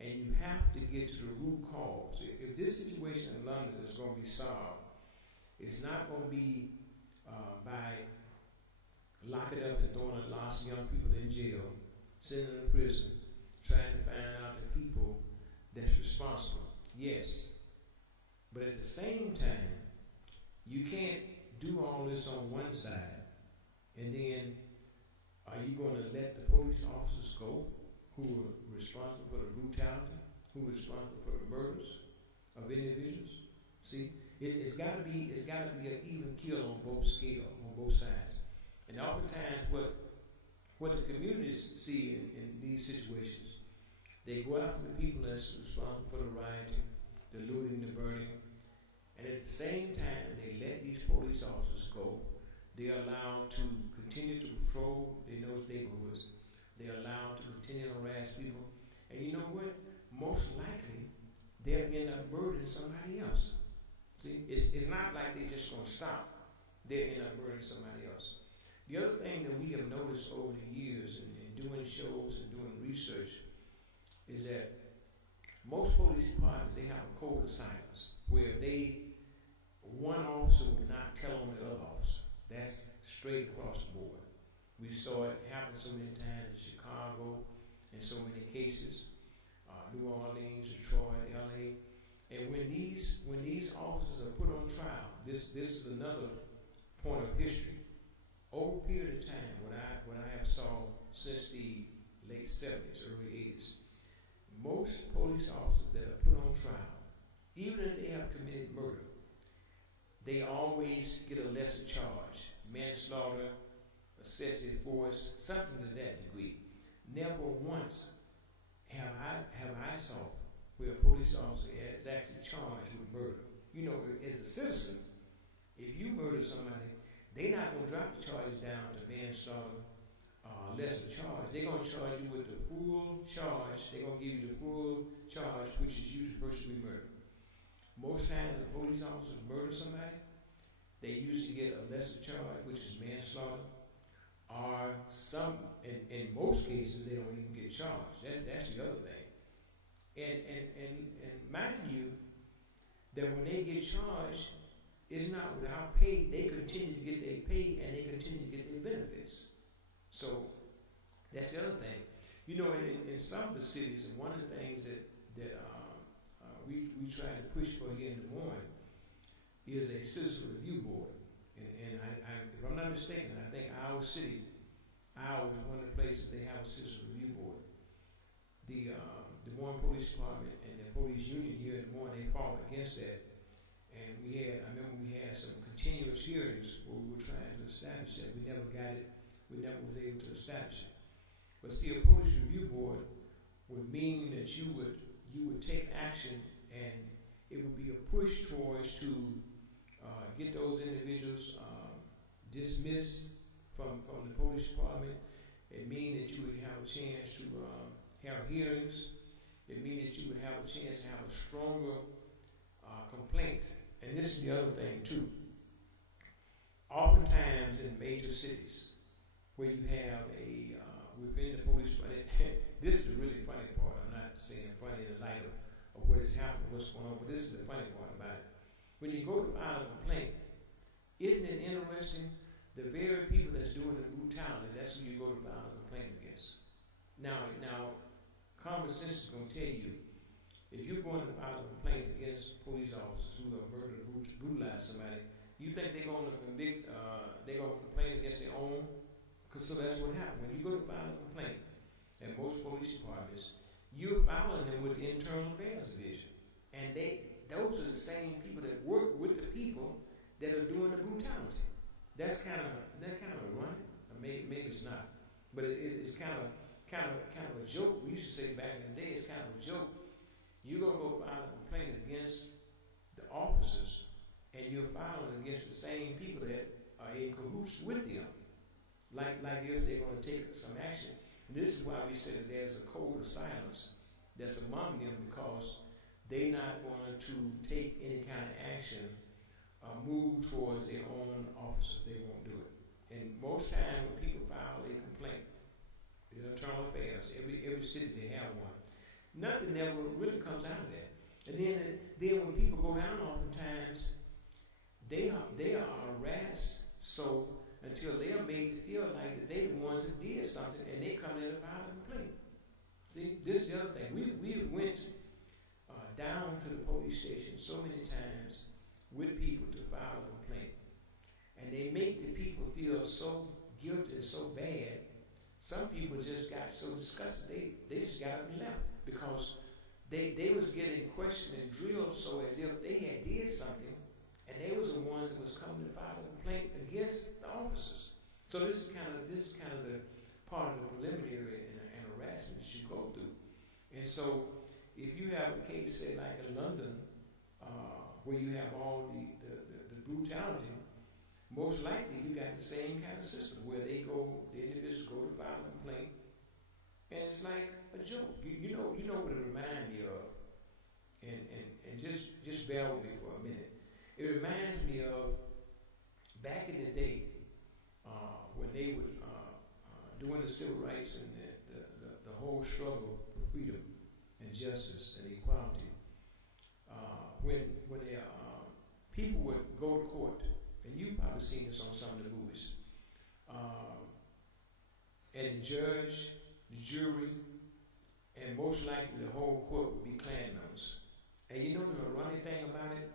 And you have to get to the root cause. If this situation in London is going to be solved, it's not going to be by locking up and throwing lots of young people in jail, sending them to prison, trying to find out the people that's responsible. Yes. But at the same time, you can't do all this on one side, and then are you going to let the police officers go who are responsible for the brutality, who are responsible for the murders of individuals? See, it's got to be an even kill on both scales, on both sides. And oftentimes, what the communities see in these situations, they go after the people that's responsible for the rioting, the looting, the burning, and at the same time, they let these police officers go. They're allowed to continue to patrol in those neighborhoods. They're allowed to continue to harass people. And you know what? Most likely, they'll end up murdering somebody else. See, it's not like they're just going to stop. They'll end up murdering somebody else. The other thing that we have noticed over the years in doing shows and doing research is that most police departments, they have a code of silence where one officer will not tell on the other officer. That's straight across the board. We saw it happen so many times in Chicago, in so many cases, New Orleans, Detroit, LA. And when these officers are put on trial, this is another point of history. Over a period of time, what I have saw since the late 70s, early 80s, most police officers that are put on trial, even if they have committed murder, they always get a lesser charge. Manslaughter, excessive force, something to that degree. Never once have I saw where a police officer is actually charged with murder. You know, as a citizen, if you murder somebody, they're not going to drop the charges down to manslaughter, lesser charge. They're going to charge you with the full charge. They're going to give you the full charge, which is usually first-degree murder. Most times, the police officers murder somebody, they usually get a lesser charge, which is manslaughter, or in most cases, they don't even get charged. That's the other thing. And mind you, that when they get charged, it's not without pay. They continue to get their pay and they continue to get their benefits. So that's the other thing. You know, in some of the cities, and one of the things that we try to push for here in Des Moines is a citizen review board. And if I'm not mistaken, I think our city, is one of the places they have a citizen review board. The Des Moines Police Department and the police union here in Des Moines, they fought against that. And I remember we had some continuous hearings where we were trying to establish that. We never got it. We never was able to establish it. But see, a police review board would mean that you would take action, and it would be a push towards to get those individuals dismissed from the police department. It means that you would have a chance to have hearings. It means that you would have a chance to have a stronger complaint. And this is the other thing too. Oftentimes in major cities where you have within the police, this is the really funny part. I'm not saying funny in the light of what is happening, what's going on, but this is the funny part about it. When you go to file a complaint, isn't it interesting? The very people that's doing the brutality, that's who you go to file a complaint against. Now, common sense is going to tell you, if you're going to file a complaint against police officers who have murdered or brutalized somebody, you think they're going to convict, they're going to complain against their own? So that's what happened. When you go to file a complaint, in most police departments, you're filing them with the Internal Affairs Division. And those are the same people that work with the people that are doing the brutality. That's kind of a run. Maybe it's not, but it's kind of a joke. We used to say back in the day, it's kind of a joke. You're gonna go file a complaint against the officers, and you're filing against the same people that are in cahoots with them, like if they're gonna take some action. And this is why we said that there's a code of silence that's among them, because they're not going to take any kind of action or move towards their own officers. They won't do it. And most times when people file a complaint, the Internal Affairs, every city they have one, Nothing ever really comes out of that. And then when people go down, oftentimes they are harassed so until they are made to feel like that they the ones that did something, and they come in and file a complaint. See, this is the other thing. We went down to the police station so many times with people to file a complaint, and they make the people feel so guilty and so bad. Some people just got so disgusted they just got up and left because they was getting questioned and drilled so as if they had did something, and they was the ones that was coming to file a complaint against the officers. So this is kind of the part of the preliminary and harassment that you go through. And so if you have a case, say like in London, where you have all the brutality, most likely you got the same kind of system where the individuals go to file a complaint, and it's like a joke. You know what it reminds me of, and just bear with me for a minute. It reminds me of back in the day when they were doing the civil rights and the whole struggle for freedom and justice and equality. When people would go to court, and you've probably seen this on some of the movies, and the judge, the jury, and most likely the whole court would be Klan members. And you know the funny thing about it?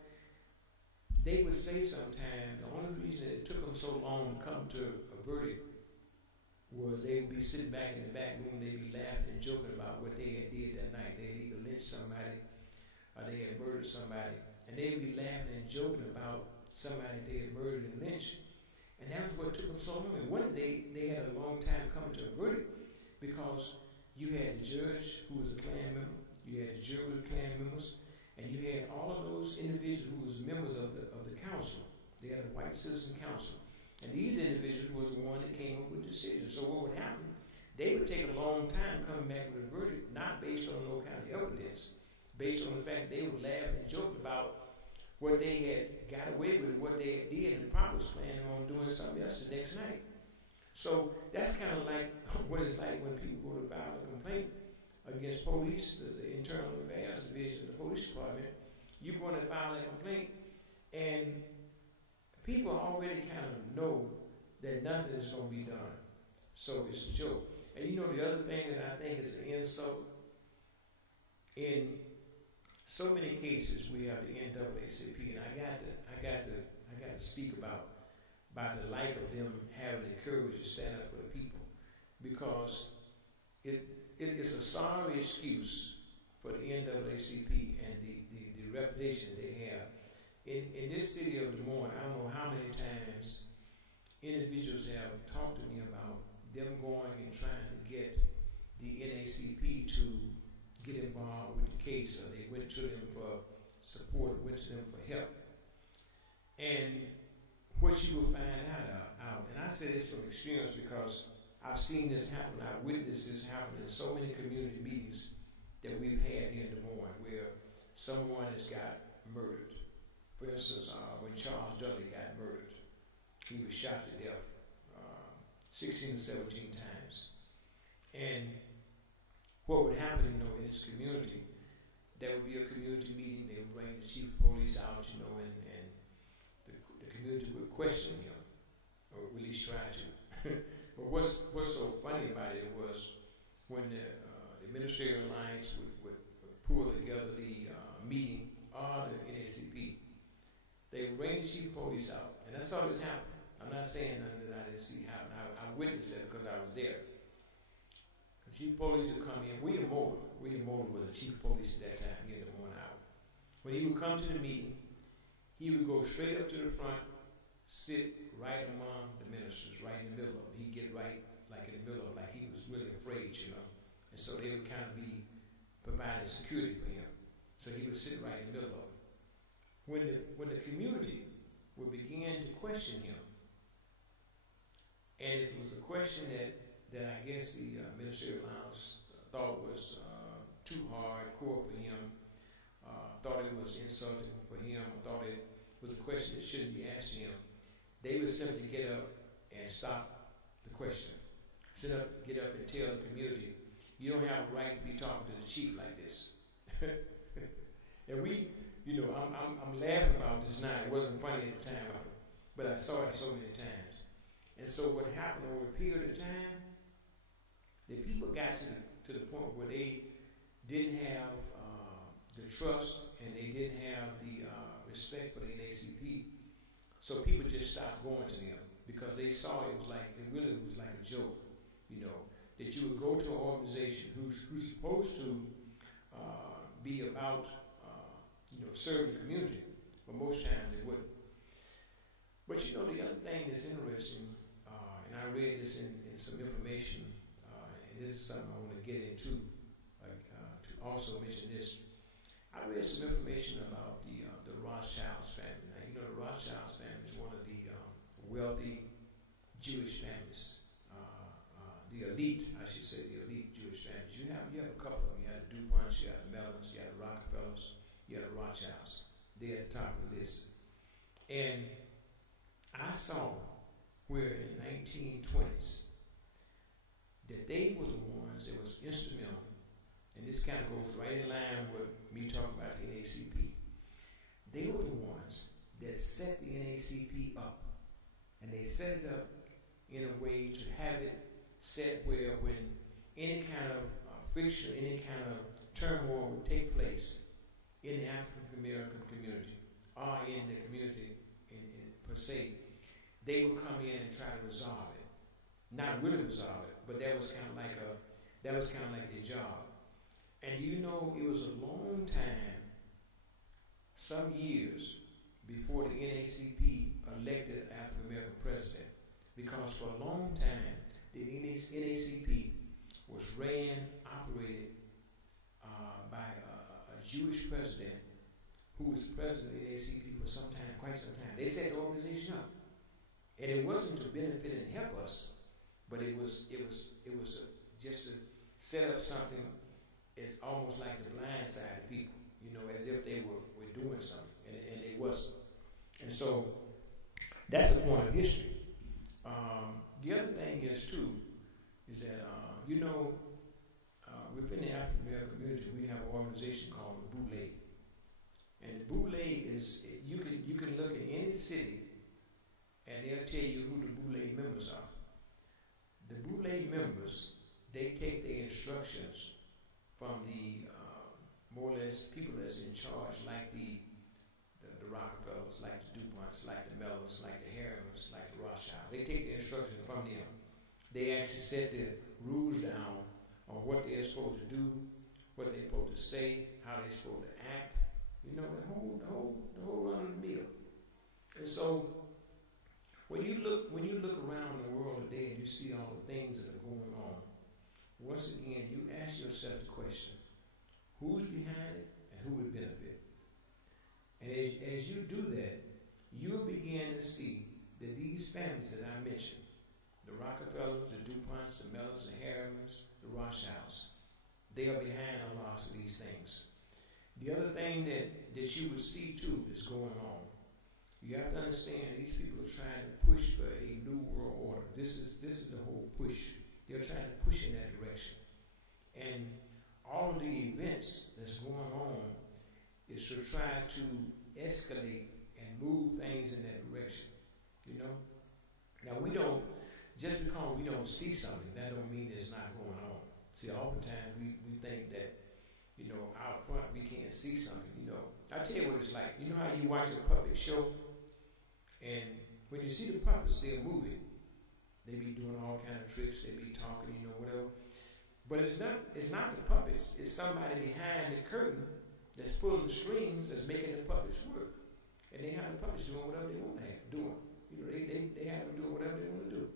They would say sometimes the only reason it took them so long to come to a verdict was they would be sitting back in the back room, they'd be laughing and joking about what they had did that night. They had either lynched somebody or they had murdered somebody. And they would be laughing and joking about somebody they had murdered and lynched. And that's what took them so long. And one day they had a long time coming to a verdict because you had the judge who was a Klan member, you had the jury of the Klan members, and you had all of those individuals who was members of the council. They had a white citizen council. And these individuals was the one that came up with decisions. So what would happen, they would take a long time coming back with a verdict, not based on no kind of evidence, based on the fact they would laugh and joke about what they had got away with, what they had did, and the proper was planning on doing something else the next night. So that's kind of like what it's like when people go to file a complaint against police, the Internal Affairs Division of the Police Department. You go in and file a complaint, and people already kind of know that nothing is going to be done. So it's a joke. And you know the other thing that I think is an insult, in so many cases we have the NAACP, and I got to speak about the like of them having the courage to stand up for the people, because it's a sorry excuse for the NAACP and the reputation they have. In this city of Des Moines, I don't know how many times individuals have talked to me about them going and trying to get the NAACP to get involved with the case, or they went to them for support, went to them for help. And what you will find out, and I say this from experience because I've seen this happen, I've witnessed this happen in so many community meetings that we've had here in Des Moines where someone has got murdered. For instance, when Charles Dudley got murdered, he was shot to death 16 or 17 times. And what would happen, in this community, there would be a community meeting, they would bring the chief of police out, and the community would question him, or at least try to. But what's so funny about it was when the Ministerial Alliance would pull together the meeting of the NAACP, they would bring the chief of police out, and I saw this happen. I'm not saying nothing that I didn't see happen. I witnessed that because I was there. The chief of police would come in. William Motor was the chief of police at that time here in Des Moines, Iowa. When he would come to the meeting, he would go straight up to the front, sit right among the ministers, right in the middle of them. He'd get right like in the middle of them, like he was really afraid, And so they would kind of be providing security for him. So he would sit right in the middle of them. When the community would begin to question him, and it was a question that I guess the Ministerial Alliance thought was too hardcore for him, thought it was insulting for him, thought it was a question that shouldn't be asked to him, they would simply get up and stop the question. Get up and tell the community, You don't have a right to be talking to the chief like this. And we, I'm laughing about this now. It wasn't funny at the time, but I saw it so many times. And so what happened over a period of time, the people got to the point where they didn't have the trust and they didn't have the respect for the NAACP. So people just stopped going to them because they saw it really was like a joke, that you would go to an organization who's supposed to be about serve the community, but most times they wouldn't. But the other thing that's interesting, and I read this in some information, and this is something I want to get into, to also mention this. I read some information about the Rothschilds family. Now, the Rothschilds family is one of the wealthy Jewish families, the elite, I should say, the elite Jewish families. You have a couple of them. You had the DuPonts, you had the Mellons, you had the Rockefellers, you had the Rothschilds. They're at the top of the list. And I saw where in the 1920s that they were the ones that was instrumental, and this kind of goes right in line with me talking about the NAACP. They were the ones that set the NAACP up, and they set it up in a way to have it set where when any kind of friction, any kind of turmoil would take place in the African American community or in the community per se, they would come in and try to resolve it. Not really resolve it, but that was kind of like their job. And it was a long time, some years before the NAACP elected an African American president, because for a long time the NAACP was operated by a Jewish president who was president of the NAACP for quite some time. They set the organization up, and it wasn't to benefit and help us, but it was just to set up something. It's almost like the blind side of people, as if they were doing something, and they wasn't. And so that's a point of history. The other thing is that within the African American community, we have an organization called the Boule. And the Boule is, you can look at any city and they'll tell you who the Boule members are. The Boule members, they take their instructions from the more or less people that's in charge, like the Rockefellers, like the DuPonts, like the Mellons, like the Harrimans, like the Rothschilds. They take the instructions from them. They actually set the rules down on what they're supposed to do, what they're supposed to say, how they're supposed to act. The whole run of the mill. And so when you look around the world today and you see all the things that are going on, once again you ask yourself the question: who's behind it and who would benefit? And as you do that, you'll begin to see that these families that I mentioned, the Rockefellers, the DuPonts, the Mellons, the Harrimans, the Rothschilds, they are behind a lot of these things. The other thing that you would see too is going on. You have to understand these people are trying to push for a new world order. This is the whole push. They're trying to push in that direction. And all of the events that's going on is to try to escalate and move things in that direction. Now just because we don't see something, that don't mean it's not going on. See, oftentimes we think that, out front we can't see something, I tell you what it's like. You know how you watch a puppet show? And when you see the puppets, they're moving. They be doing all kind of tricks, they be talking, whatever. But it's not the puppets, it's somebody behind the curtain that's pulling the strings that's making the puppets work. And they have the puppets doing whatever they want to have doing. They have them doing whatever they want to do.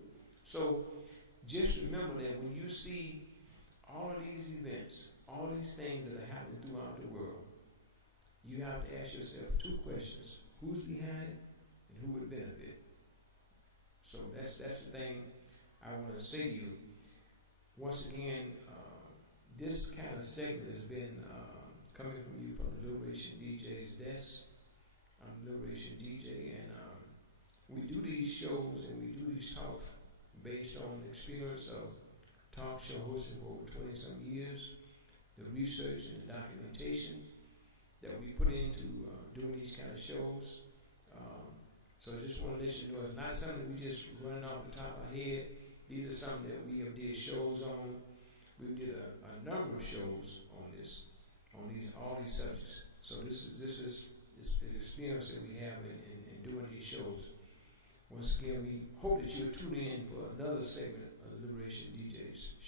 So just remember that when you see all of these events, all these things that are happening throughout the world, you have to ask yourself two questions: who's behind it and who would benefit? So that's the thing I want to say to you. Once again, this kind of segment has been coming from you from the Liberation DJ's desk. I'm the Liberation DJ, and we do these shows and we do these talks based on the experience of talk show hosting for over 20-some years, the research and the documentation that we put into doing these kind of shows. So I just want to let you know it's not something we just running off the top of our head. These are something that we have did shows on. We did a number of shows on this, on all these subjects. So this is the experience that we have in doing these shows. Once again, we hope that you'll tune in for another segment of the Liberation DJs.